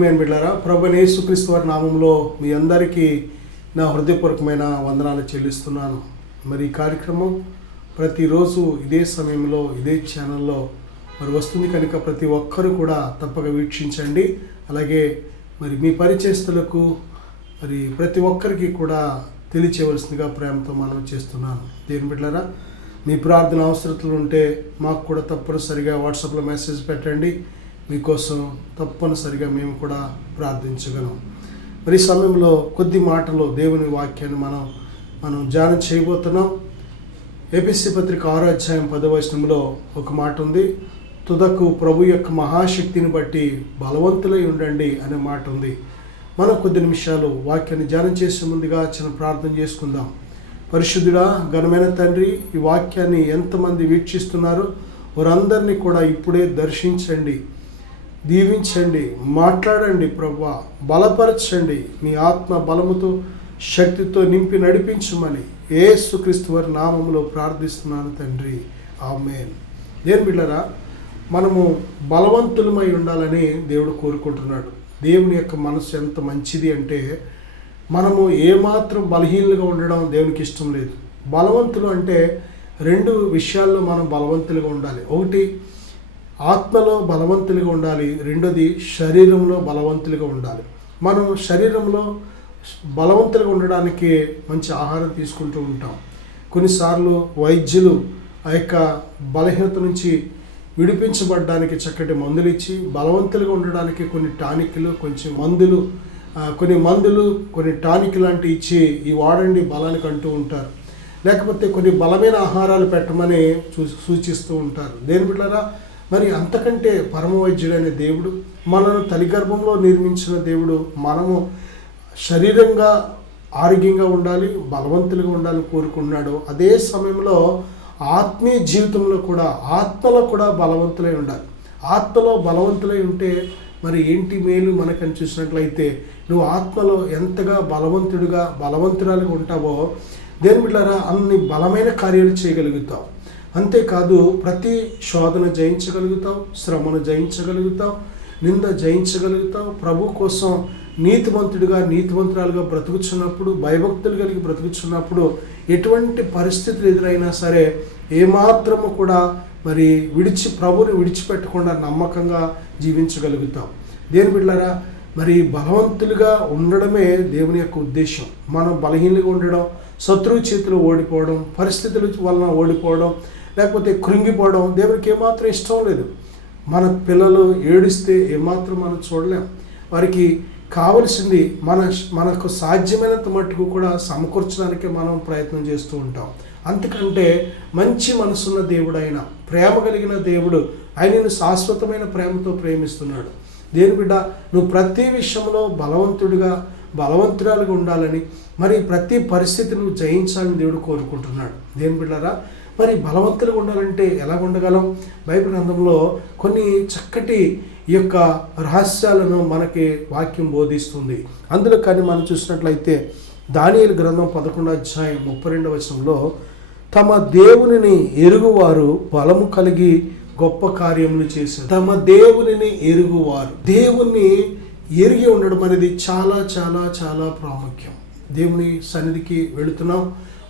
ప్రియమైన బిడ్డలారా, ప్రభువైన యేసుక్రీస్తు వారి నామంలో మీ అందరికీ నా హృదయపూర్వకమైన వందనాలు చెల్లిస్తున్నాను. మరి ఈ కార్యక్రమం ప్రతిరోజు ఇదే సమయంలో ఇదే ఛానల్లో మరి వస్తుంది కనుక ప్రతి ఒక్కరూ కూడా తప్పక వీక్షించండి. అలాగే మరి మీ పరిచయస్తులకు మరి ప్రతి ఒక్కరికి కూడా తెలియచేయవలసిందిగా ప్రేమతో మనం చేస్తున్నాను. దేవుని బిడ్డలారా, మీ ప్రార్థన అవసరతలు ఉంటే మాకు కూడా తప్పనిసరిగా వాట్సాప్లో మెసేజ్ పెట్టండి. మీకోసం తప్పనిసరిగా మేము కూడా ప్రార్థించగలం. మరి ఈ సమయంలో కొద్ది మాటలో దేవుని వాక్యాన్ని మనం ధ్యానం చేయబోతున్నాం. ఎఫెసీ పత్రిక 6వ అధ్యాయం 10వ వచనంలో ఒక మాట ఉంది. తుదకు ప్రభు యొక్క మహాశక్తిని బట్టి బలవంతులై ఉండండి అనే మాట ఉంది. మనం కొద్ది నిమిషాలు వాక్యాన్ని ధ్యానం చేసే ముందుగా చిన్న ప్రార్థన చేసుకుందాం. పరిశుద్ధుడా, ఘనమైన తండ్రి, ఈ వాక్యాన్ని ఎంతమంది వీక్షిస్తున్నారో వారందరినీ కూడా ఇప్పుడే దర్శించండి, దీవించండి, మాట్లాడండి ప్రభువా, బలపరచండి. మీ ఆత్మ బలముతో శక్తితో నింపి నడిపించమని యేసుక్రీస్తు వారి నామములో ప్రార్థిస్తున్నాను తండ్రి, ఆమేన్. దేవుని బిడ్డలారా, మనము బలవంతులమై ఉండాలని దేవుడు కోరుకుంటున్నాడు. దేవుని యొక్క మనసు ఎంత మంచిది అంటే మనము ఏమాత్రం బలహీనంగా ఉండడం దేవునికి ఇష్టం లేదు. బలవంతులు అంటే రెండు విషయాల్లో మనం బలవంతులుగా ఉండాలి. ఒకటి ఆత్మలో బలవంతులుగా ఉండాలి, రెండోది శరీరంలో బలవంతులుగా ఉండాలి. మనం శరీరంలో బలవంతులుగా ఉండడానికి మంచి ఆహారం తీసుకుంటూ ఉంటాం. కొన్నిసార్లు వైద్యులు ఆ యొక్క బలహీనత నుంచి విడిపించబడడానికి చక్కటి మందులు ఇచ్చి, బలవంతులుగా ఉండడానికి కొన్ని టానిక్లు, కొన్ని మందులు కొన్ని టానిక్ లాంటివి ఇచ్చి ఈ వాడండి బలానికి అంటూ ఉంటారు. లేకపోతే కొన్ని బలమైన ఆహారాలు పెట్టమని సూచిస్తూ ఉంటారు. దేని బిడ్డలారా, మరి అంతకంటే పరమ వైద్యుడైన దేవుడు, మనను తల్లి గర్భంలో నిర్మించిన దేవుడు, మనము శరీరంగా ఆరోగ్యంగా ఉండాలి, బలవంతులుగా ఉండాలని కోరుకున్నాడు. అదే సమయంలో ఆత్మీయ జీవితంలో కూడా ఆత్మలో కూడా బలవంతులై ఉండాలి. ఆత్మలో బలవంతులై ఉంటే మరి ఏంటి మేలు మనకని చూసినట్లయితే, నువ్వు ఆత్మలో ఎంతగా బలవంతురాలుగా ఉంటావో దేని బిడ్డలారా అన్ని బలమైన కార్యాలు చేయగలుగుతావు. అంతేకాదు ప్రతి శోధన జయించగలుగుతావు, శ్రమను జయించగలుగుతావు, నింద జయించగలుగుతావు. ప్రభు కోసం నీతివంతురాలుగా బ్రతుకుచున్నప్పుడు, భయభక్తులు కలిగి బ్రతుకుచున్నప్పుడు ఎటువంటి పరిస్థితులు ఎదురైనా సరే ఏమాత్రము కూడా మరి ప్రభుని విడిచిపెట్టకుండా నమ్మకంగా జీవించగలుగుతాం. దేని బిడ్డలారా, మరి బలవంతులుగా ఉండడమే దేవుని యొక్క ఉద్దేశం. మనం బలహీనంగా ఉండడం, శత్రువు చేతిలో ఓడిపోవడం, పరిస్థితుల వలన ఓడిపోవడం, లేకపోతే కృంగిపోవడం దేవునికి ఏమాత్రం ఇష్టం లేదు. మన పిల్లలు ఏడిస్తే ఏమాత్రం మనం చూడలేం. వారికి కావలసింది మనకు సాధ్యమైనంత మట్టుకు కూడా సమకూర్చడానికి మనం ప్రయత్నం చేస్తూ ఉంటాం. అంతకంటే మంచి మనసున్న దేవుడు ఆయన, ప్రేమ కలిగిన దేవుడు, ఆయనను శాశ్వతమైన ప్రేమతో ప్రేమిస్తున్నాడు. దేని బిడ్డ, నువ్వు ప్రతి విషయంలో బలవంతురాలుగా ఉండాలని, మరి ప్రతి పరిస్థితి నువ్వు జయించాలని దేవుడు కోరుకుంటున్నాడు. దేని బిడ్డరా, మరి బలవంతులుగా ఉండాలంటే ఎలా ఉండగలం? బైబిల్ గ్రంథంలో కొన్ని చక్కటి ఈ యొక్క రహస్యాలను మనకి వాక్యం బోధిస్తుంది. అందులో కానీ మనం చూసినట్లయితే దానియేలు గ్రంథం 11వ అధ్యాయం 32వ వచనంలో, తమ దేవునిని ఎరుగువారు బలము కలిగి గొప్ప కార్యములు చేశారు. తమ దేవునిని ఎరుగువారు, దేవుణ్ణి ఎరిగి ఉండడం అనేది చాలా చాలా చాలా ప్రాముఖ్యం. దేవుని సన్నిధికి వెళుతున్నాం,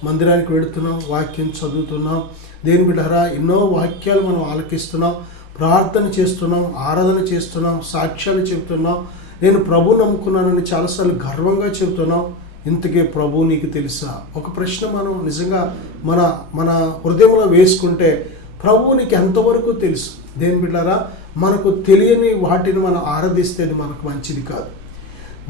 మందిరానికి వెళుతున్నాం, వాక్యం చదువుతున్నాం. దేని బిడ్డలారా, ఎన్నో వాక్యాలు మనం ఆలకిస్తున్నాం, ప్రార్థన చేస్తున్నాం, ఆరాధన చేస్తున్నాం, సాక్ష్యాలు చెబుతున్నాం. నేను ప్రభు నమ్ముకున్నానని చాలాసార్లు గర్వంగా చెబుతున్నాం. ఇంతకే ప్రభు నీకు తెలుసా? ఒక ప్రశ్న మనం నిజంగా మన హృదయంలో వేసుకుంటే, ప్రభు నీకు ఎంతవరకు తెలుసు? దేని బిడ్డలారా, మనకు తెలియని వాటిని మనం ఆరాధిస్తే అది మనకు మంచిది కాదు.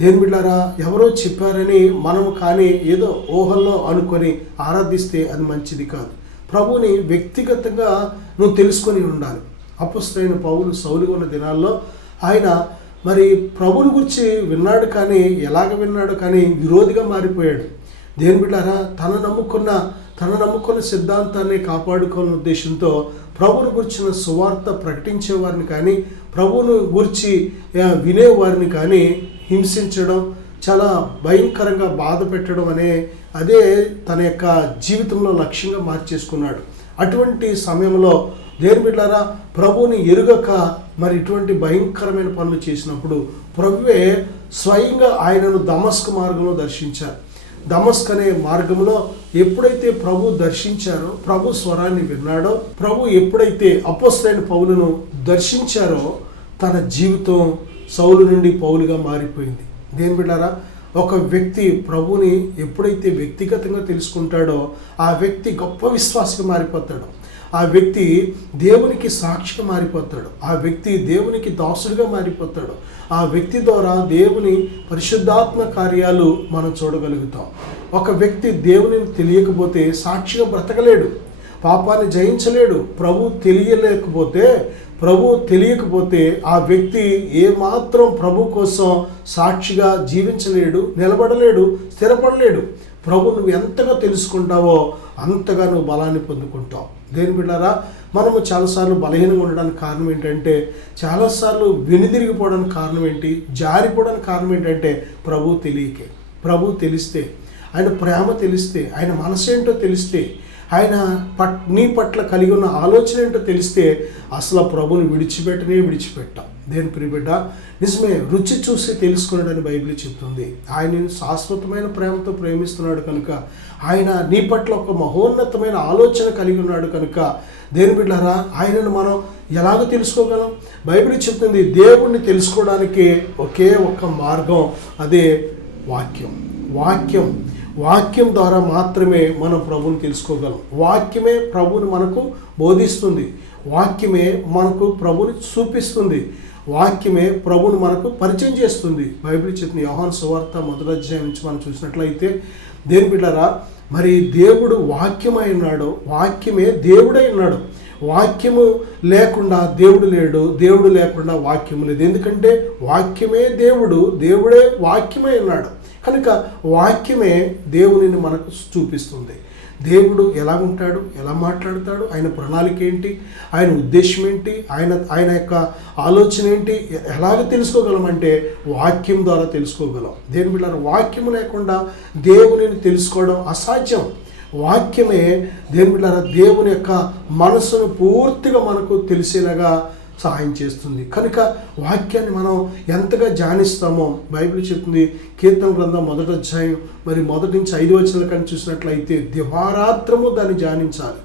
దేని బిడ్డలారా, ఎవరో చెప్పారని మనము కానీ ఏదో ఊహల్లో అనుకొని ఆరాధిస్తే అది మంచిది కాదు. ప్రభుని వ్యక్తిగతంగా నువ్వు తెలుసుకొని ఉండాలి. అపొస్తలుడైన పౌలు సౌలుగా ఉన్న దినాల్లో ఆయన మరి ప్రభుని గురించి విన్నాడు, కానీ ఎలాగ విన్నాడు, కానీ విరోధిగా మారిపోయాడు. దేని బిడ్డలారా, తన నమ్ముకున్న సిద్ధాంతాన్ని కాపాడుకోవాలనే ఉద్దేశంతో ప్రభుని గురించిన సువార్త ప్రకటించేవారిని కానీ, ప్రభుని గురించి వినేవారిని కానీ హింసించడం, చాలా భయంకరంగా బాధ పెట్టడం అదే తన యొక్క జీవితంలో లక్ష్యంగా మార్చేసుకున్నాడు. అటువంటి సమయంలో దేని బిడ్డారా, ప్రభువుని ఎరుగక మరి ఇటువంటి భయంకరమైన పనులు చేసినప్పుడు ప్రభువే స్వయంగా ఆయనను దమస్కు మార్గంలో దర్శించారు. దమస్క్ అనే మార్గంలో ఎప్పుడైతే ప్రభు దర్శించారో, ప్రభు స్వరాన్ని విన్నాడో, ప్రభు ఎప్పుడైతే అపోస్తలుడైన పౌలును దర్శించారో తన జీవితం సౌలు నుండి పౌలుగా మారిపోయింది. దేని బిడ్డారా, ఒక వ్యక్తి ప్రభుని ఎప్పుడైతే వ్యక్తిగతంగా తెలుసుకుంటాడో ఆ వ్యక్తి గొప్ప విశ్వాసిగా మారిపోతాడు. ఆ వ్యక్తి దేవునికి సాక్షిగా మారిపోతాడు. ఆ వ్యక్తి దేవునికి దాసుడిగా మారిపోతాడు. ఆ వ్యక్తి ద్వారా దేవుని పరిశుద్ధాత్మ కార్యాలు మనం చూడగలుగుతాం. ఒక వ్యక్తి దేవునిని తెలియకపోతే సాక్షిగా బ్రతకలేడు, పాపాన్ని జయించలేడు. ప్రభు తెలియకపోతే ఆ వ్యక్తి ఏమాత్రం ప్రభు కోసం సాక్షిగా జీవించలేడు, నిలబడలేడు, స్థిరపడలేడు. ప్రభు నువ్వు ఎంతగా తెలుసుకుంటావో అంతగా నువ్వు బలాన్ని పొందుకుంటావు. దేని బిడ్డారా, మనము చాలాసార్లు బలహీనంగా ఉండడానికి కారణం ఏంటంటే, చాలాసార్లు వెనుదిరిగిపోవడానికి కారణం ఏంటి, జారిపోవడానికి కారణం ఏంటంటే ప్రభు తెలిస్తే, ఆయన ప్రేమ తెలిస్తే, ఆయన మనసు ఏంటో తెలిస్తే, ఆయన నీ పట్ల కలిగి ఉన్న ఆలోచన ఏంటో తెలిస్తే అసలు ప్రభుని విడిచిపెట్టాం. దేని ప్రియబిడ్డ, నిజమే, రుచి చూసి తెలుసుకున్నాడని బైబిల్ చెప్తుంది. ఆయన శాశ్వతమైన ప్రేమతో ప్రేమిస్తున్నాడు కనుక, ఆయన నీ పట్ల ఒక మహోన్నతమైన ఆలోచన కలిగి ఉన్నాడు కనుక, దేని బిడ్డారా, ఆయనను మనం ఎలాగో తెలుసుకోగలం? బైబిల్ చెప్తుంది దేవుణ్ణి తెలుసుకోవడానికి ఒకే ఒక్క మార్గం, అదే వాక్యం ద్వారా మాత్రమే మనం ప్రభువుని తెలుసుకోగలం. వాక్యమే ప్రభువుని మనకు బోధిస్తుంది, వాక్యమే మనకు ప్రభువుని చూపిస్తుంది, వాక్యమే ప్రభువుని మనకు పరిచయం చేస్తుంది. బైబిల్ చెప్తుంది, యోహాను సువార్త 1వ అధ్యాయం నుంచి మనం చూసినట్లయితే, దేని బిడ్డారా, మరి దేవుడు వాక్యమై ఉన్నాడు, వాక్యమే దేవుడై ఉన్నాడు. వాక్యము లేకుండా దేవుడు లేడు, దేవుడు లేకుండా వాక్యము లేదు. ఎందుకంటే వాక్యమే దేవుడు, దేవుడే వాక్యమై ఉన్నాడు కనుక వాక్యమే దేవునిని మనకు చూపిస్తుంది. దేవుడు ఎలా ఉంటాడు, ఎలా మాట్లాడతాడు, ఆయన ప్రణాళిక ఏంటి, ఆయన ఉద్దేశం ఏంటి, ఆయన యొక్క ఆలోచన ఏంటి, ఎలాగ తెలుసుకోగలమంటే వాక్యం ద్వారా తెలుసుకోగలం. దేని బిడ్డ, వాక్యము లేకుండా దేవునిని తెలుసుకోవడం అసాధ్యం. వాక్యమే దేని బిడ్డ, దేవుని యొక్క మనసును పూర్తిగా మనకు తెలిసేలాగా సహాయం చేస్తుంది. కనుక వాక్యాన్ని మనం ఎంతగా ధ్యానిస్తామో బైబిల్ చెప్తుంది, కీర్తన గ్రంథం 1వ అధ్యాయం మరి 1 నుంచి 5 వచనాల కానీ చూసినట్లయితే, దివారాత్రము దాన్ని ధ్యానించాలి.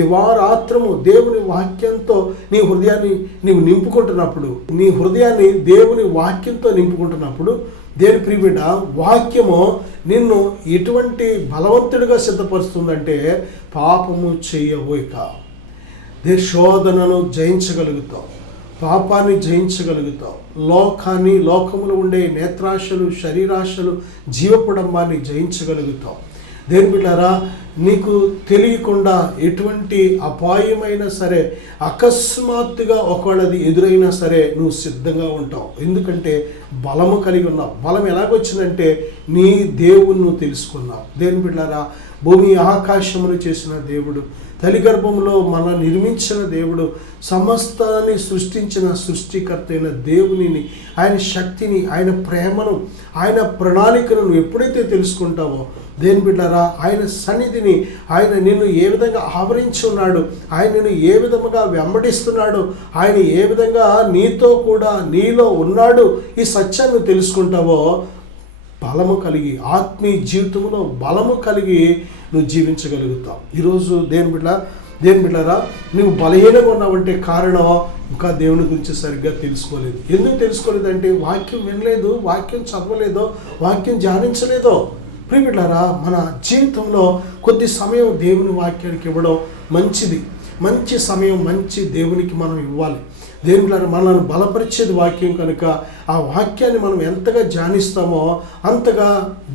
దివారాత్రము దేవుని వాక్యంతో నీ హృదయాన్ని నీవు నింపుకుంటున్నప్పుడు, నీ హృదయాన్ని దేవుని వాక్యంతో నింపుకుంటున్నప్పుడు, దేని ప్రియబిడ్డ, వాక్యము నిన్ను ఎటువంటి బలవంతుడిగా సిద్ధపరుస్తుందంటే, పాపము చేయబోయిక శోధనను జయించగలుగుతావు, పాపాన్ని జయించగలుగుతావు, లోకములో ఉండే నేత్రాశలు, శరీరాశలు, జీవపుడంబాన్ని జయించగలుగుతావు. దేని బిడ్డారా, నీకు తెలియకుండా ఎటువంటి అపాయమైనా సరే, అకస్మాత్తుగా ఒకవేళది ఎదురైనా సరే నువ్వు సిద్ధంగా ఉంటావు. ఎందుకంటే బలము కలిగి ఉన్నావు. బలం ఎలాగొచ్చిందంటే నీ దేవుణ్ణి నువ్వు తెలుసుకున్నావు. దేని బిడ్డారా, భూమి ఆకాశమును చేసిన దేవుడు, తల్లి గర్భంలో మన నిర్మించిన దేవుడు, సమస్తాన్ని సృష్టించిన సృష్టికర్త అయిన దేవునిని, ఆయన శక్తిని, ఆయన ప్రేమను, ఆయన ప్రణాళికను నువ్వు ఎప్పుడైతే తెలుసుకుంటావో, దేని బిడ్డారా, ఆయన సన్నిధిని, ఆయన నిన్ను ఏ విధంగా ఆవరించి ఉన్నాడు, ఆయన నిన్ను ఏ విధముగా వెంబడిస్తున్నాడు, ఆయన ఏ విధంగా నీతో కూడా నీలో ఉన్నాడు, ఈ సత్యాన్ని తెలుసుకుంటావో బలము కలిగి, ఆత్మీయ జీవితంలో బలము కలిగి నువ్వు జీవించగలుగుతావు. ఈరోజు దేని బిడ్డారా, నువ్వు బలహీనంగా ఉన్నావంటే కారణం ఇంకా దేవుని గురించి సరిగ్గా తెలుసుకోలేదు. ఎందుకు తెలుసుకోలేదంటే వాక్యం వినలేదు, వాక్యం చదవలేదో, వాక్యం ధ్యానించలేదో. ప్రియ బిడ్డారా, మన జీవితంలో కొద్ది సమయం దేవుని వాక్యానికి ఇవ్వడం మంచిది. మంచి సమయం మంచి దేవునికి మనం ఇవ్వాలి. దేవుని మనల్ని బలపరిచేది వాక్యం కనుక ఆ వాక్యాన్ని మనం ఎంతగా ధ్యానిస్తామో అంతగా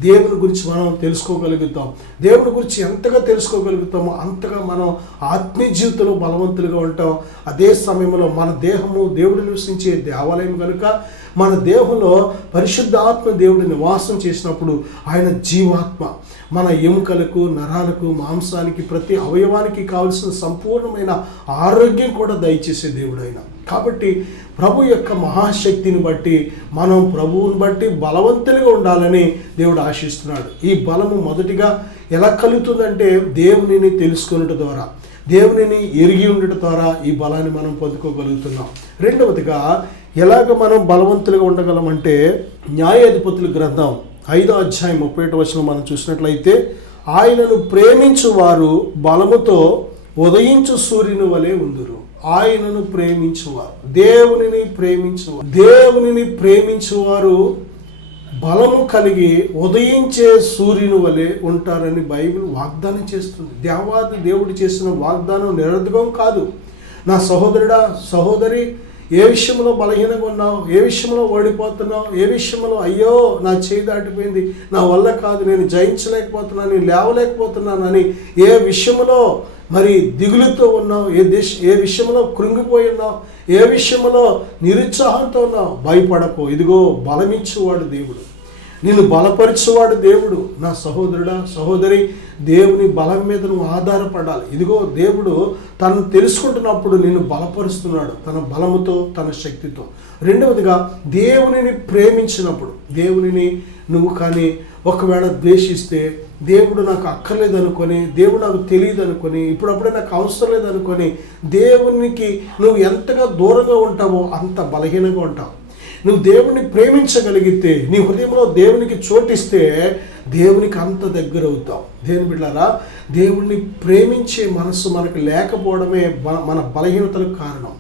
దేవుని గురించి మనం తెలుసుకోగలుగుతాం. దేవుని గురించి ఎంతగా తెలుసుకోగలుగుతామో అంతగా మనం ఆత్మీయ జీవితంలో బలవంతులుగా ఉంటాం. అదే సమయంలో మన దేహము దేవుడు నివసించే దేవాలయం కనుక మన దేహంలో పరిశుద్ధ ఆత్మ దేవుడు నివాసం చేసినప్పుడు ఆయన జీవాత్మ మన ఎముకలకు, నరాలకు, మాంసానికి, ప్రతి అవయవానికి కావలసిన సంపూర్ణమైన ఆరోగ్యం కూడా దయచేసే దేవుడు ఆయన. కాబట్టి ప్రభు యొక్క మహాశక్తిని బట్టి మనం ప్రభువుని బట్టి బలవంతులుగా ఉండాలని దేవుడు ఆశిస్తున్నాడు. ఈ బలము మొదటిగా ఎలా కలుగుతుందంటే దేవునిని తెలుసుకున్నట ద్వారా. దేవునిని ఎరిగి ఉండటం ద్వారా ఈ బలాన్ని మనం పొందుకోగలుగుతున్నాం. రెండవదిగా ఎలాగ మనం బలవంతులుగా ఉండగలమంటే న్యాయాధిపతుల గ్రంథం 5వ అధ్యాయం 31వ వచనం మనం చూసినట్లయితే, ఆయనను ప్రేమించు వారు బలముతో ఉదయించు సూర్యుని వలె ఉందురు. ఆయనను ప్రేమించువారు, దేవునిని ప్రేమించువారు బలము కలిగి ఉదయించే సూర్యుని వలె ఉంటారని బైబిల్ వాగ్దానం చేస్తుంది. దేవుడు చేసిన వాగ్దానం నిరర్ధకం కాదు. నా సహోదరుడా, సహోదరి, ఏ విషయంలో బలహీనంగా ఉన్నావు, ఏ విషయంలో ఓడిపోతున్నావు, ఏ విషయంలో అయ్యో నా చేయి దాటిపోయింది, నా వల్ల కాదు, నేను జయించలేకపోతున్నాను, నేను లేవలేకపోతున్నాను అని ఏ విషయంలో మరి దిగులుతో ఉన్నావు, ఏ విషయంలో కృంగిపోయి ఉన్నావు, ఏ విషయంలో నిరుత్సాహంతో ఉన్నావు, భయపడకు. ఇదిగో బలమిచ్చేవాడు దేవుడు, నిన్ను బలపరిచేవాడు దేవుడు. నా సహోదరుడా, సహోదరి, దేవుని బలం మీద నువ్వు ఆధారపడాలి. ఇదిగో దేవుడు తను తెలుసుకుంటున్నప్పుడు నిన్ను బలపరుస్తున్నాడు, తన బలముతో, తన శక్తితో. రెండవదిగా దేవునిని ప్రేమించినప్పుడు, దేవునిని నువ్వు కానీ ఒకవేళ ద్వేషిస్తే, దేవుడు నాకు అక్కర్లేదు అనుకొని, దేవుడు నాకు తెలియదు అనుకొని, ఇప్పుడప్పుడే నాకు అవసరం లేదు అనుకొని దేవునికి నువ్వు ఎంతగా దూరంగా ఉంటావో అంత బలహీనంగా ఉంటావు. నువ్వు దేవుణ్ణి ప్రేమించగలిగితే, నీ హృదయంలో దేవునికి చోటిస్తే దేవునికి అంత దగ్గర అవుతావు. దేవుని బిడ్డలారా, దేవుణ్ణి ప్రేమించే మనసు మనకు లేకపోవడమే మన బలహీనతలకు కారణం,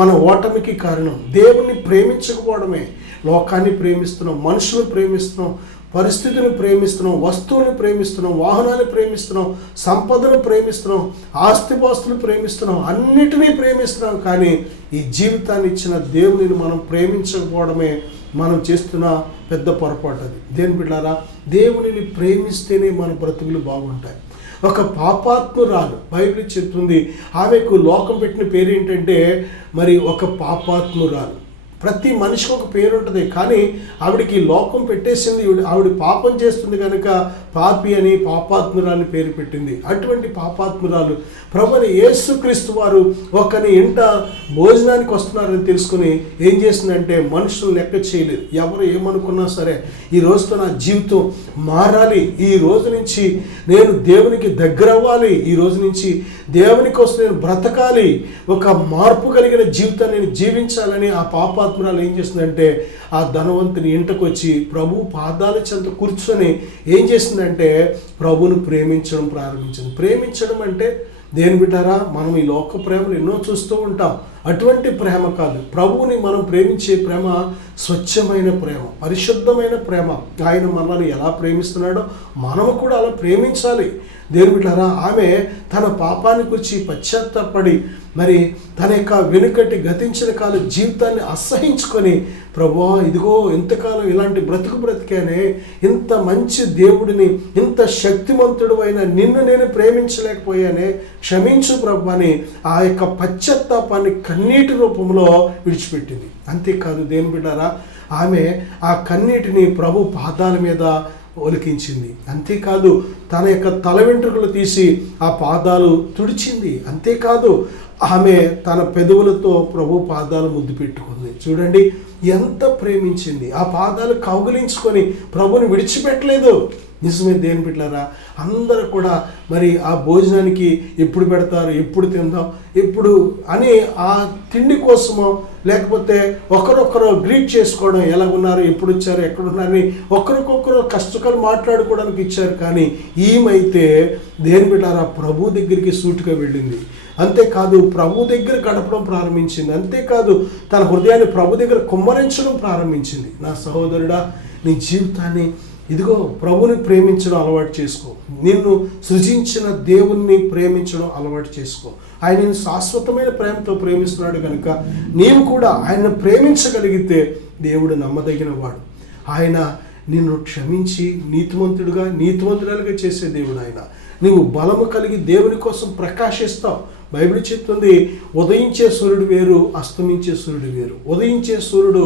మన ఓటమికి కారణం. దేవుణ్ణి ప్రేమించకపోవడమే. లోకాన్ని ప్రేమిస్తున్నాం, మనుషులను ప్రేమిస్తున్నాం, పరిస్థితిని ప్రేమిస్తున్నాం, వస్తువుని ప్రేమిస్తున్నాం, వాహనాన్ని ప్రేమిస్తున్నాం, సంపదను ప్రేమిస్తున్నాం, ఆస్తిపాస్తులు ప్రేమిస్తున్నాం, అన్నిటినీ ప్రేమిస్తున్నాం. కానీ ఈ జీవితాన్ని ఇచ్చిన దేవునిని మనం ప్రేమించకపోవడమే మనం చేస్తున్న పెద్ద పొరపాటు. అది దేవుని బిడ్డలారా, దేవునిని ప్రేమిస్తేనే మన బ్రతుకులు బాగుంటాయి. ఒక పాపాత్మురాలు, బైబిల్ చెప్తుంది, ఆమెకు లోకం పెట్టిన పేరు ఏంటంటే మరి ఒక పాపాత్మురాలు. ప్రతి మనిషికి ఒక పేరు ఉంటుంది, కానీ ఆవిడికి లోకం పెట్టేసింది. ఆవిడ పాపం చేస్తుంది కనుక పాపి అని, పాపాత్మురాలని పేరు పెట్టింది. అటువంటి పాపాత్మురాలు ప్రభువైన యేసుక్రీస్తు వారు ఒకని ఇంట భోజనానికి వస్తున్నారని తెలుసుకుని ఏం చేసిందంటే, మనుషులు లెక్క చేయలేదు. ఎవరు ఏమనుకున్నా సరే, ఈ రోజుతో నా జీవితం మారాలి, ఈ రోజు నుంచి నేను దేవునికి దగ్గర అవ్వాలి, ఈ రోజు నుంచి దేవుని కోసం నేను బ్రతకాలి, ఒక మార్పు కలిగిన జీవితాన్ని నేను జీవించాలని ఆ పాపాత్మురాలు ఏం చేస్తుందంటే, ఆ ధనవంతుని ఇంటికి వచ్చి ప్రభు పాదాల చెంత కూర్చొని ఏం చేసిందంటే ప్రభువును ప్రేమించడం ప్రారంభించింది. ప్రేమించడం అంటే దేని బిడ్డారా, మనం ఈ లోక ప్రేమలు ఎన్నో చూస్తూ ఉంటాం. అటువంటి ప్రేమ కాదు. ప్రభువుని మనం ప్రేమించే ప్రేమ స్వచ్ఛమైన ప్రేమ, పరిశుద్ధమైన ప్రేమ. ఆయన మనల్ని ఎలా ప్రేమిస్తున్నాడో మనము కూడా అలా ప్రేమించాలి. దేవుని బిడ్డలారా, ఆమె తన పాపాన్ని గురించి పశ్చాత్తాపడి మరి తన యొక్క వెనుకటి గతించిన కాల జీవితాన్ని అసహించుకొని, ప్రభువా ఇదిగో ఎంతకాలం ఇలాంటి బ్రతికానే, ఇంత మంచి దేవుడిని, ఇంత శక్తిమంతుడు అయిన నిన్ను నేను ప్రేమించలేకపోయానే, క్షమించు ప్రభు అని ఆ యొక్క పశ్చాత్తాపాన్ని కన్నీటి రూపంలో విడిచిపెట్టింది. అంతేకాదు దేవుని బిడ్డలారా, ఆమె ఆ కన్నీటిని ప్రభు పాదాల మీద ఒలికించింది. అంతేకాదు తన యొక్క తల వెంట్రుకలు తీసి ఆ పాదాలు తుడిచింది. అంతేకాదు ఆమె తన పెదవులతో ప్రభు పాదాలు ముద్దు పెట్టుకుంది. చూడండి ఎంత ప్రేమించింది. ఆ పాదాలు కౌగిలించుకొని ప్రభుని విడిచిపెట్టలేదు. నిజమే దేవుని బిడ్డలారా, అందరూ కూడా మరి ఆ భోజనానికి ఎప్పుడు పెడతారు, ఎప్పుడు తిందాం, ఎప్పుడు అని ఆ తిండి కోసమో లేకపోతే ఒకరొకరు గ్రీట్ చేసుకోవడం, ఎలా ఉన్నారు, ఎప్పుడు వచ్చారు, ఎక్కడున్నారని ఒకరికొకరు కష్టకాలు మాట్లాడుకోవడానికి ఇచ్చారు. కానీ ఈమెయితే దేవుని బిడ్డలారా ప్రభు దగ్గరికి సూటిగా వెళ్ళింది. అంతేకాదు ప్రభు దగ్గర గడపడం ప్రారంభించింది. అంతేకాదు తన హృదయాన్ని ప్రభు దగ్గర కుమ్మరించడం ప్రారంభించింది. నా సహోదరుడా, నీ జీవితాన్ని ఇదిగో ప్రభుని ప్రేమించడం అలవాటు చేసుకో. నిన్ను సృజించిన దేవుణ్ణి ప్రేమించడం అలవాటు చేసుకో. ఆయనను శాశ్వతమైన ప్రేమతో ప్రేమిస్తున్నాడు కనుక నీవు కూడా ఆయనను ప్రేమించగలిగితే దేవుడు నమ్మదగిన వాడు. ఆయన నిన్ను క్షమించి నీతిమంతురాలుగా చేసే దేవుడు ఆయన. నీవు బలము కలిగి దేవుని కోసం ప్రకాశిస్తావు. బైబిల్ చెప్తుంది, ఉదయించే సూర్యుడు వేరు, అస్తమించే సూర్యుడు వేరు. ఉదయించే సూర్యుడు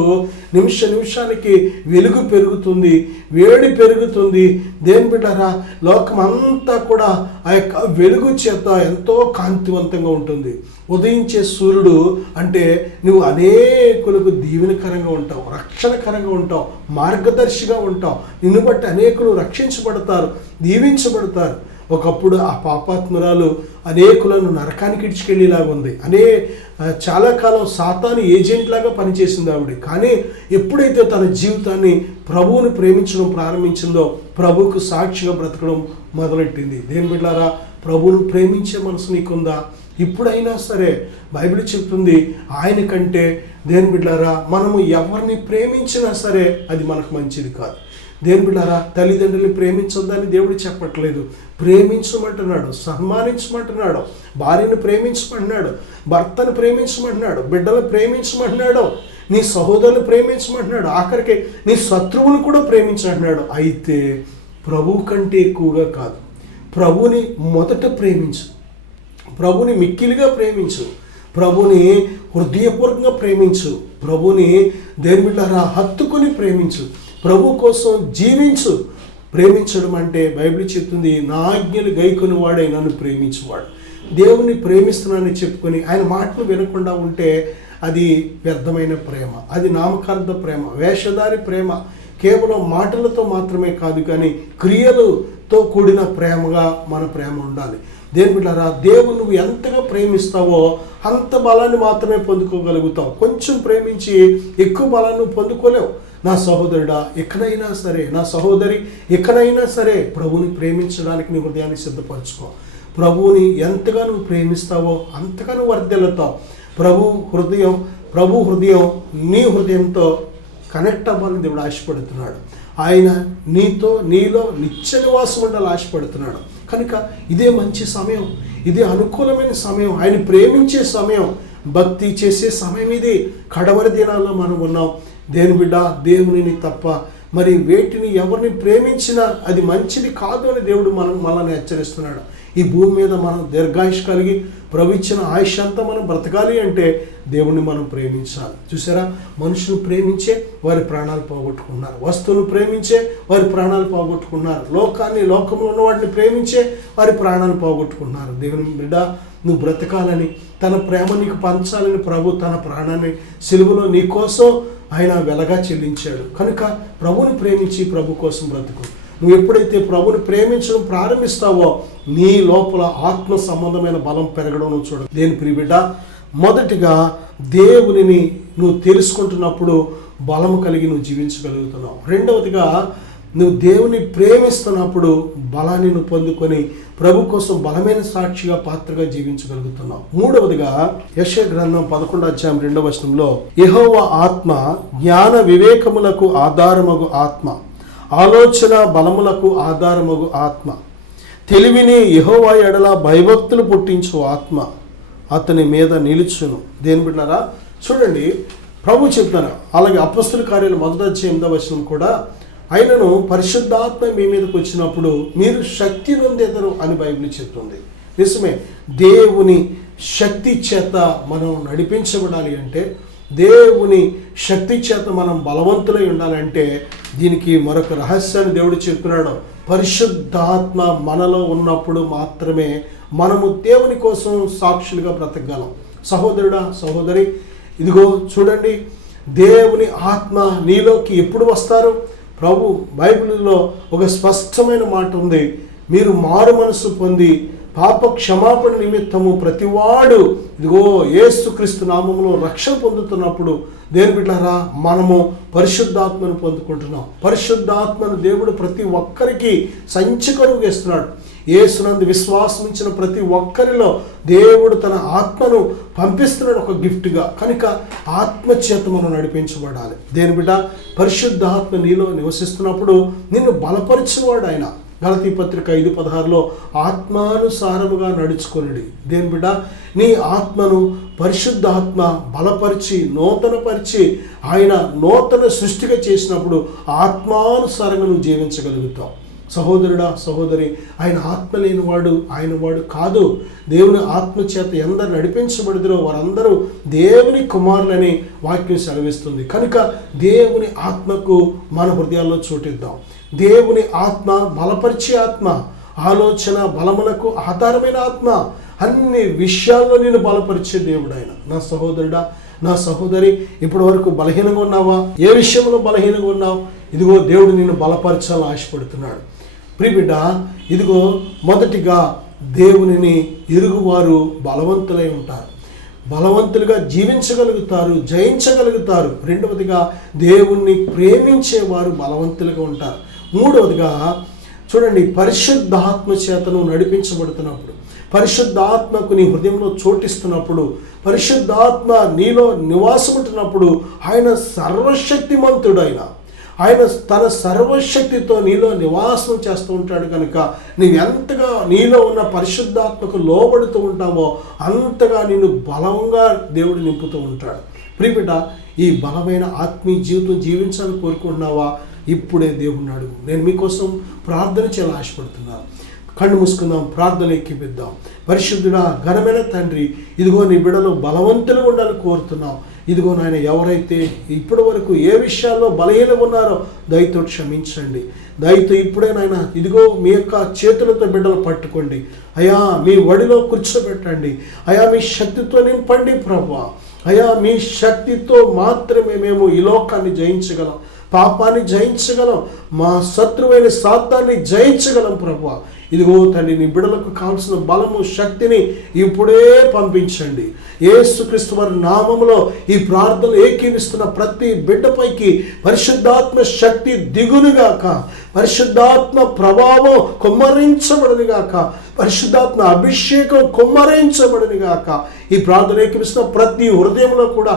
నిమిషానికి వెలుగు పెరుగుతుంది, వేడి పెరుగుతుంది. దేని బిడ్డారా, లోకం అంతా కూడా ఆ యొక్క వెలుగు చేత ఎంతో కాంతివంతంగా ఉంటుంది. ఉదయించే సూర్యుడు అంటే నువ్వు అనేకులకు దీవెనకరంగా ఉంటావు, రక్షణకరంగా ఉంటావు, మార్గదర్శిగా ఉంటావు. నిన్ను బట్టి అనేకులు రక్షించబడతారు, దీవించబడతారు. ఒకప్పుడు ఆ పాపాత్మురాలు అనేకులను నరకానికి ఇడ్చుకెళ్ళేలాగా ఉంది. చాలా కాలం సాతాను ఏజెంట్ లాగా పనిచేసింది ఆవిడ. కానీ ఎప్పుడైతే తన జీవితాన్ని ప్రభువుని ప్రేమించడం ప్రారంభించిందో ప్రభువుకు సాక్షిగా బ్రతకడం మొదలెట్టింది. దేని బిడ్డారా, ప్రభువును ప్రేమించే మనసు నీకుందా? ఇప్పుడైనా సరే బైబిల్ చెప్తుంది ఆయన కంటే దేని బిడ్డారా మనము ఎవరిని ప్రేమించినా సరే అది మనకు మంచిది కాదు. దేని బిడ్డారా, తల్లిదండ్రులు ప్రేమించొద్దని దేవుడు చెప్పట్లేదు, ప్రేమించమంటున్నాడు, సన్మానించమంటున్నాడు, భార్యను ప్రేమించమంటున్నాడు, భర్తను ప్రేమించమంటున్నాడు, బిడ్డలు ప్రేమించమంటున్నాడు, నీ సహోదరులు ప్రేమించమంటున్నాడు, ఆఖరికి నీ శత్రువును కూడా ప్రేమించమంటున్నాడు. అయితే ప్రభువు కంటే ఎక్కువగా కాదు, ప్రభువుని మొదట ప్రేమించు, ప్రభుని మిక్కిలిగా ప్రేమించు, ప్రభుని హృదయపూర్వకంగా ప్రేమించు, ప్రభుని దేని బిడ్డారా హత్తుకొని ప్రేమించు, ప్రభు కోసం జీవించు. ప్రేమించడం అంటే బైబిల్ చెప్తుంది నా ఆజ్ఞలు గైకొని వాడే నన్ను ప్రేమించువాడు. దేవుని ప్రేమిస్తున్నానని చెప్పుకొని ఆయన మాటలు వినకుండా ఉంటే అది వ్యర్థమైన ప్రేమ, అది నామకార్థ ప్రేమ, వేషధారి ప్రేమ. కేవలం మాటలతో మాత్రమే కాదు కానీ క్రియలతో కూడిన ప్రేమగా మన ప్రేమ ఉండాలి. దేని బిడ్డారా, దేవుని నువ్వు ఎంతగా ప్రేమిస్తావో అంత బలాన్ని మాత్రమే పొందుకోగలుగుతావు. కొంచెం ప్రేమించి ఎక్కువ బలాన్ని పొందుకోలేవు. నా సహోదరుడా ఎక్కడైనా సరే, నా సహోదరి ఎక్కడైనా సరే ప్రభువుని ప్రేమించడానికి నీ హృదయాన్ని సిద్ధపరచుకో. ప్రభువుని ఎంతగా నువ్వు ప్రేమిస్తావో అంతగా నువ్వు వర్ధిల్లుతావు. ప్రభు హృదయం నీ హృదయంతో కనెక్ట్ అవ్వాలని దేవుడు ఆశపడుతున్నాడు. ఆయన నీలో నిత్య నివాసం ఉండాలని ఆశపడుతున్నాడు. కనుక ఇదే మంచి సమయం, ఇదే అనుకూలమైన సమయం, ఆయన ప్రేమించే సమయం, భక్తి చేసే సమయం ఇది. కడవరి దినాల్లో మనం ఉన్నాం. దేని బిడ్డ, దేవునిని తప్ప మరి వేటిని ఎవరిని ప్రేమించినా అది మంచిది కాదు అని దేవుడు మనల్ని హెచ్చరిస్తున్నాడు. ఈ భూమి మీద మనం దీర్ఘాయుష్ కలిగి ప్రభు ఇచ్చిన ఆయుష్ అంతా మనం బ్రతకాలి అంటే దేవుణ్ణి మనం ప్రేమించాలి. చూసారా, మనుషులు ప్రేమించే వారి ప్రాణాలు పోగొట్టుకున్నారు, వస్తువులు ప్రేమించే వారి ప్రాణాలు పోగొట్టుకున్నారు, లోకంలో ఉన్న వాటిని ప్రేమించే వారి ప్రాణాలు పోగొట్టుకున్నారు. దేవుని బిడ్డ, నువ్వు బ్రతకాలని, తన ప్రేమ నీకు పంచాలని ప్రభు తన ప్రాణాన్ని సిలువలో నీ కోసం ఆయన వెలగా చెల్లించాడు. కనుక ప్రభుని ప్రేమించి ప్రభు కోసం బ్రతుకు. నువ్వు ఎప్పుడైతే ప్రభుని ప్రేమించడం ప్రారంభిస్తావో నీ లోపల ఆత్మ సంబంధమైన బలం పెరగడం నువ్వు చూడ. దేని ప్రియబిడ్డ, మొదటిగా దేవునిని నువ్వు తెలుసుకుంటున్నప్పుడు బలము కలిగి నువ్వు జీవించగలుగుతున్నావు. రెండవదిగా నువ్వు దేవుని ప్రేమిస్తున్నప్పుడు బలాన్ని నువ్వు పొందుకొని ప్రభు కోసం బలమైన సాక్షిగా పాత్రగా జీవించగలుగుతున్నావు. మూడవదిగా యెషయా గ్రంథం 11:2 యెహోవా ఆత్మ జ్ఞాన వివేకములకు ఆధారమగు ఆత్మ, ఆలోచన బలములకు ఆధారమగు ఆత్మ, తెలివిని యెహోవా ఎడల భయభక్తులు పుట్టించు ఆత్మ అతని మీద నిలుచును. దేని బిడ్డారా, చూడండి ప్రభు చెప్తారు. అలాగే అపొస్తలుల కార్యాలు 1:8 కూడా ఆయనను పరిశుద్ధాత్మ మీ మీదకి వచ్చినప్పుడు మీరు శక్తి నొందెదరు అని బైబిల్ చెప్తుంది. నిజమే, దేవుని శక్తి చేత మనం నడిపించబడాలి అంటే, దేవుని శక్తి చేత మనం బలవంతులై ఉండాలంటే దీనికి మరొక రహస్యాన్ని దేవుడు చెప్తున్నాడు. పరిశుద్ధాత్మ మనలో ఉన్నప్పుడు మాత్రమే మనము దేవుని కోసం సాక్షులుగా బ్రతకగలం. సహోదరుడా, సహోదరి, ఇదిగో చూడండి, దేవుని ఆత్మ నీలోకి ఎప్పుడు వస్తారు? ప్రభు బైబిల్లో ఒక స్పష్టమైన మాట ఉంది. మీరు మారు మనసు పొంది పాప క్షమాపణ నిమిత్తము ప్రతివాడు ఇదిగో యేసుక్రీస్తు నామములో రక్షణ పొందుతున్నప్పుడు దేని బిడ్డారా మనము పరిశుద్ధాత్మను పొందుకుంటున్నాం. పరిశుద్ధాత్మను దేవుడు ప్రతి ఒక్కరికి సంచికరువు వేస్తున్నాడు. యేసునందు విశ్వాసం ఇచ్చిన ప్రతి ఒక్కరిలో దేవుడు తన ఆత్మను పంపిస్తున్నాడు ఒక గిఫ్ట్గా. కనుక ఆత్మచేత మనం నడిపించబడాలి. దేని బిడ్డ, పరిశుద్ధాత్మ నీలో నివసిస్తున్నప్పుడు నిన్ను బలపరిచేవాడు ఆయన. గలతీ పత్రిక 5:16 ఆత్మానుసారముగా నడుచుకొనుడి. దేని బిడ్డ, నీ ఆత్మను పరిశుద్ధాత్మ బలపరిచి నూతనపరిచి ఆయన నూతన సృష్టిగా చేసినప్పుడు ఆత్మానుసారంగా నువ్వు జీవించగలుగుతావు. సహోదరుడా, సహోదరి, ఆయన ఆత్మ లేనివాడు ఆయన వాడు కాదు. దేవుని ఆత్మచేత ఎందరు నడిపించబడిదరో వారందరూ దేవుని కుమారులని వాక్యం సెలవిస్తుంది. కనుక దేవుని ఆత్మకు మన హృదయాల్లో చోటిద్దాం. దేవుని ఆత్మ బలపరిచే ఆత్మ, ఆలోచన బలములకు ఆధారమైన ఆత్మ, అన్ని విషయాల్లో నేను బలపరిచే దేవుడు ఆయన. నా సహోదరుడా, నా సహోదరి, ఇప్పటి వరకు బలహీనంగా ఉన్నావా? ఏ విషయంలో బలహీనంగా ఉన్నావు? ఇదిగో దేవుడు నిన్ను బలపరచాలని ఆశపడుతున్నాడు. ప్రియబిడ్డ, ఇదిగో మొదటిగా దేవునిని ఎరుగువారు బలవంతులై ఉంటారు, బలవంతులుగా జీవించగలుగుతారు, జయించగలుగుతారు. రెండవదిగా దేవుణ్ణి ప్రేమించేవారు బలవంతులుగా ఉంటారు. మూడవదిగా చూడండి, పరిశుద్ధాత్మ చేతను నడిపించబడుతున్నప్పుడు, పరిశుద్ధాత్మకు నీ హృదయంలో చోటిస్తున్నప్పుడు, పరిశుద్ధాత్మ నీలో నివాసం ఉంటున్నప్పుడు ఆయన సర్వశక్తిమంతుడు. ఆయన తన సర్వశక్తితో నీలో నివాసం చేస్తూ ఉంటాడు కనుక నీవు ఎంతగా నీలో ఉన్న పరిశుద్ధాత్మకు లోబడుతూ ఉంటావో అంతగా నిన్ను బలంగా దేవుడు నింపుతూ ఉంటాడు. ప్రియబిడ్డ, ఈ బలమైన ఆత్మీయ జీవితం జీవించాలని కోరుకుంటున్నావా? ఇప్పుడే దేవుడిని అడుగు. నేను మీకోసం ప్రార్థన చేయాలని ఆశపడుతున్నాను. కళ్ళు మూసుకుందాం, ప్రార్థన ఎక్కిపిద్దాం. పరిశుద్ధుడా, ఘనమైన తండ్రి, ఇదిగో నీ బిడ్డలు బలవంతులు ఉండాలని కోరుతున్నాం. ఇదిగో నాయన, ఎవరైతే ఇప్పటి వరకు ఏ విషయాల్లో బలహీనంగా ఉన్నారో దయతో క్షమించండి. దయతో ఇప్పుడే నాయన ఇదిగో మీ యొక్క చేతులతో బిడ్డలు పట్టుకోండి అయ్యా, మీ ఒడిలో కూర్చోబెట్టండి అయ్యా, మీ శక్తితో నింపండి ప్రభువా. అయ్యా, మీ శక్తితో మాత్రమే మేము ఈ లోకాన్ని జయించగలం, పాపాన్ని జయించగలం, మా శత్రువైన సాతాన్ని జయించగలం ప్రభువా. ఇదిగో తండ్రి, నీ బిడ్డలకు కావాల్సిన బలము, శక్తిని ఇప్పుడే పంపించండి. యేసుక్రీస్తు వారి నామములో ఈ ప్రార్థన ఏకీవిస్తున్న ప్రతి బిడ్డపైకి పరిశుద్ధాత్మ శక్తి దిగునుగాక, పరిశుద్ధాత్మ ప్రభావం కుమ్మరించబడునుగాక, పరిశుద్ధాత్మ అభిషేకం కుమ్మరించబడునుగాక. ఈ ప్రార్థన ఏకీవిస్తున్న ప్రతి హృదయంలో కూడా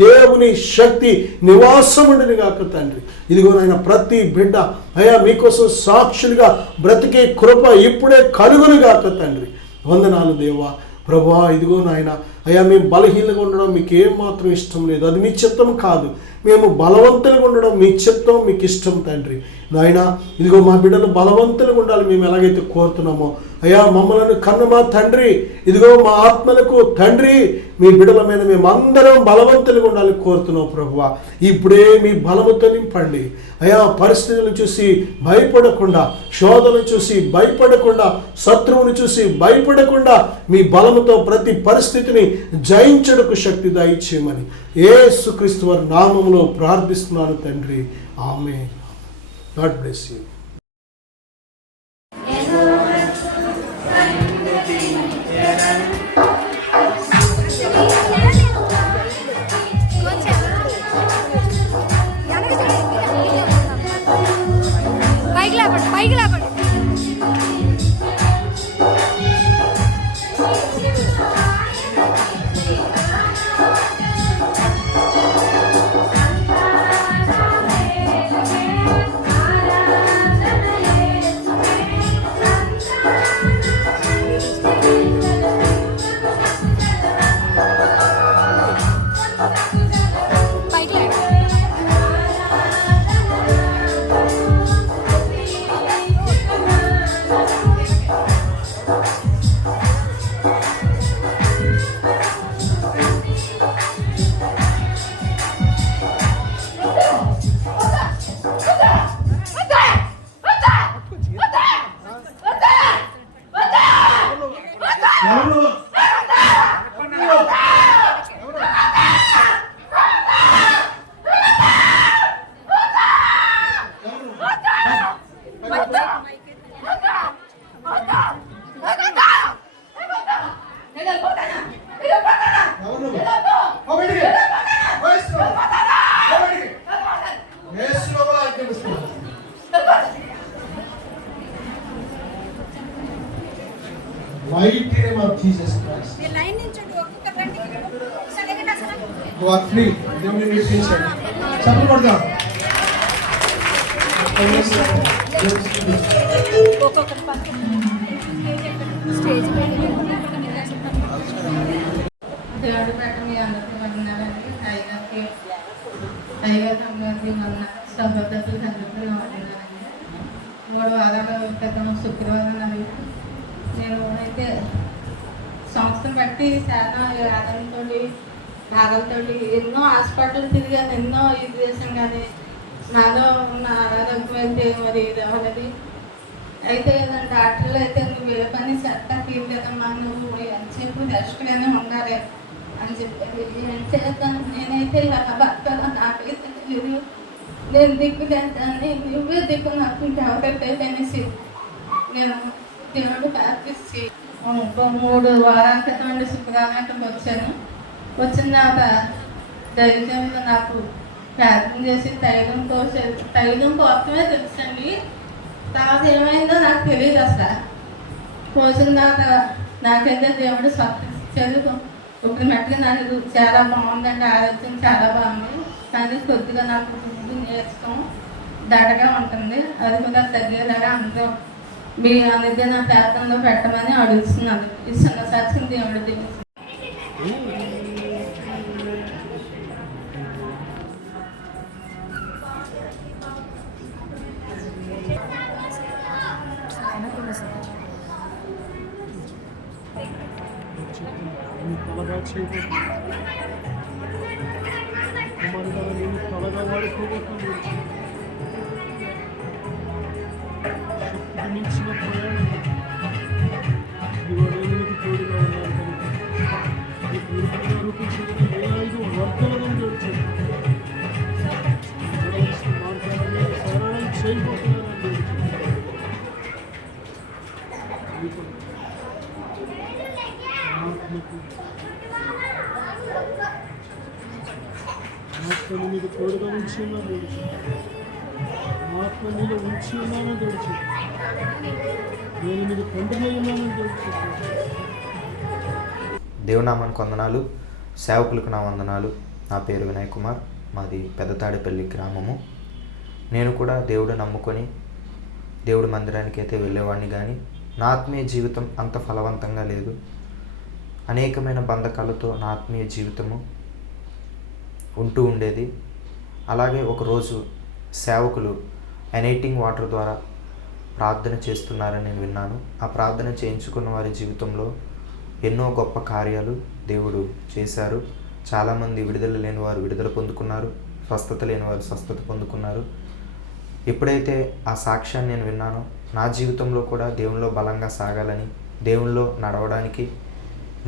దేవుని శక్తి నివాసముండునుగాక తండ్రి. ఇదిగో నాయన, ప్రతి బిడ్డ అయ్యా మీకోసం సాక్షులుగా బ్రతికే కృప ఇప్పుడే కలుగునుగాక తండ్రి. వందనాలు దేవా. ప్రభువా, ఇదిగో నాయన అయ్యా, మేము బలహీనంగా ఉండడం మీకు ఏమాత్రం ఇష్టం లేదు, అది మీ చిత్తం కాదు. మేము బలవంతులుగా ఉండడం మీ చిత్తం, మీకు ఇష్టం తండ్రి. నాయన ఇదిగో మా బిడ్డలు బలవంతులుగా ఉండాలి మేము ఎలాగైతే కోరుతున్నామో అయ్యా, మమ్మల్ని కన్న మా తండ్రి, ఇదిగో మా ఆత్మలకు తండ్రి, మీ బిడ్డల మీద మేమందరం బలవంతులుగా ఉండాలని కోరుతున్నాం ప్రభువా. ఇప్పుడే మీ బలముతో నింపండి అయ్యా. పరిస్థితులను చూసి భయపడకుండా, శోధనను చూసి భయపడకుండా, శత్రువుని చూసి భయపడకుండా మీ బలముతో ప్రతి పరిస్థితిని జయించడానికి శక్తి దయచేయమని యేసుక్రీస్తు వారి నామములో ప్రార్థిస్తున్నాను తండ్రి. ఆమేన్. God bless you. పైకి లేపండి. Mighty name of Jesus Christ. You are free. దేవుని నేర్పించండి. చప్పట్లు కొడదాం. దేవుడు పెట్ట మీ అందరికీ వందనాలండి. అయ్యగారు అందరికీ సహోదరులు అందరికీ వందనాలండి. 3 వారాల క్రితం శుక్రవారం నేను అయితే సంస్థను బట్టి చాలా ఆదాయంతో బాధలతో ఎన్నో హాస్పిటల్ తిరిగాను, ఎన్నో ఇది చేశాను, కానీ నాలో ఉన్న ఆరోగ్యం అయితే మరి ఇది అవ్వలేదు. అయితే డాక్టర్లు అయితే నువ్వు ఏ పని సెట్ తీయలేదమ్మా, నువ్వు ఎంతసేపు రెస్ట్గానే ఉండాలి అని చెప్పారు. ఏం చేద్దాం, నేనైతే ఎలా బతకాలో నాకైతే తెలియదు. నేను దిక్కు చేస్తాను, నువ్వే దిక్కు నాకు ఇంకెవరైతే అనేసి నేను దేవుడు ప్రార్థించి 3 వారాల క్రితం నుండి శుక్రవారం వచ్చాను. వచ్చిన తర్వాత దైవంలో నాకు ప్రార్థన చేసి తైలం కోసమే తెలుసండి. తర్వాత ఏమైందో నాకు తెలియదు అసలు. పోసిన తర్వాత నాకైతే దేవుడు చదువు ఇప్పుడు మట్టుగా నాకు చాలా బాగుందండి, ఆరోగ్యం చాలా బాగుంది. కానీ కొద్దిగా నాకు ముందు నేర్చుకోం దడగా ఉంటుంది, అది కూడా తగ్గేలాగా అందరూ మీ అనేది నా ప్రార్థనలో పెట్టమని అడుగుతున్నాను. ఈ చిన్న సాక్షిని దేవుడు దిగుతుంది. ఆత్మని మీద తోడుగా ఉంచి ఉన్నాను తెలుసు, ఆత్మ మీద ఉంచి ఉన్నానని తెలుసు, నేను మీద పండుగ ఉన్నానని తెలుసు. దేవునామానికి వందనాలు, సేవకులకు నా వందనాలు. నా పేరు వినయ్ కుమార్, మాది పెద్దతాడిపల్లి గ్రామము. నేను కూడా దేవుడు నమ్ముకొని దేవుడి మందిరానికి అయితే వెళ్ళేవాడిని, కానీ నా ఆత్మీయ జీవితం అంత ఫలవంతంగా లేదు. అనేకమైన బంధకాలతో నా ఆత్మీయ జీవితము ఉంటూ ఉండేది. అలాగే ఒకరోజు సేవకులు ఎనైటింగ్ వాటర్ ద్వారా ప్రార్థన చేస్తున్నారని నేను విన్నాను. ఆ ప్రార్థన చేయించుకున్న వారి జీవితంలో ఎన్నో గొప్ప కార్యాలు దేవుడు చేశారు. చాలామంది విడుదల లేని వారు విడుదల పొందుకున్నారు, స్వస్థత లేని వారు స్వస్థత పొందుకున్నారు. ఎప్పుడైతే ఆ సాక్ష్యాన్ని నేను విన్నానో నా జీవితంలో కూడా దేవునిలో బలంగా సాగాలని, దేవునిలో నడవడానికి,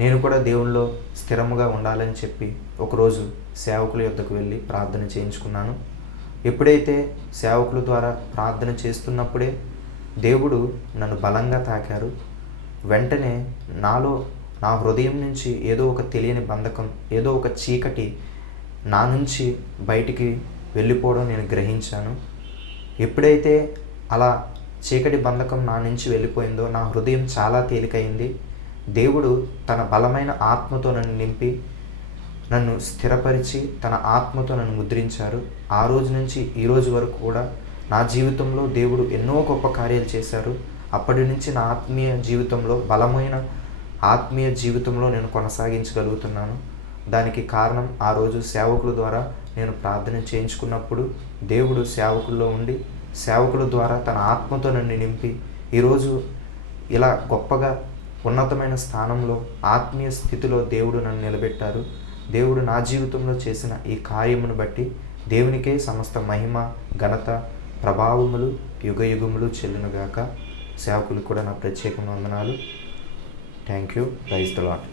నేను కూడా దేవునిలో స్థిరముగా ఉండాలని చెప్పి ఒకరోజు సేవకుల యొద్దకు వెళ్ళి ప్రార్థన చేయించుకున్నాను. ఎప్పుడైతే సేవకుల ద్వారా ప్రార్థన చేస్తున్నప్పుడే దేవుడు నన్ను బలంగా తాకారు. వెంటనే నా హృదయం నుంచి ఏదో ఒక తెలియని బంధకం, ఏదో ఒక చీకటి నా నుంచి బయటికి వెళ్ళిపోవడం నేను గ్రహించాను. ఎప్పుడైతే అలా చీకటి బంధకం నా నుంచి వెళ్ళిపోయిందో నా హృదయం చాలా తేలికైంది. దేవుడు తన బలమైన ఆత్మతో నన్ను నింపి నన్ను స్థిరపరిచి తన ఆత్మతో నన్ను ముద్రించారు. ఆ రోజు నుంచి ఈ రోజు వరకు కూడా నా జీవితంలో దేవుడు ఎన్నో గొప్ప కార్యాలు చేశారు. అప్పటి నుంచి నా ఆత్మీయ జీవితంలో బలమైన ఆత్మీయ జీవితంలో నేను కొనసాగించగలుగుతున్నాను. దానికి కారణం ఆ రోజు సేవకుల ద్వారా నేను ప్రార్థన చేయించుకున్నప్పుడు దేవుడు సేవకుల్లో ఉండి సేవకుల ద్వారా తన ఆత్మతో నన్ను నింపి ఈరోజు ఇలా గొప్పగా ఉన్నతమైన స్థానంలో ఆత్మీయ స్థితిలో దేవుడు నన్ను నిలబెట్టారు. దేవుడు నా జీవితంలో చేసిన ఈ కార్యమును బట్టి దేవునికే సమస్త మహిమ, ఘనత, ప్రభావములు యుగయుగములు చెల్లునుగాక. సేవకులు కూడా నా ప్రత్యేక వందనాలు. Thank you. Praise the lord.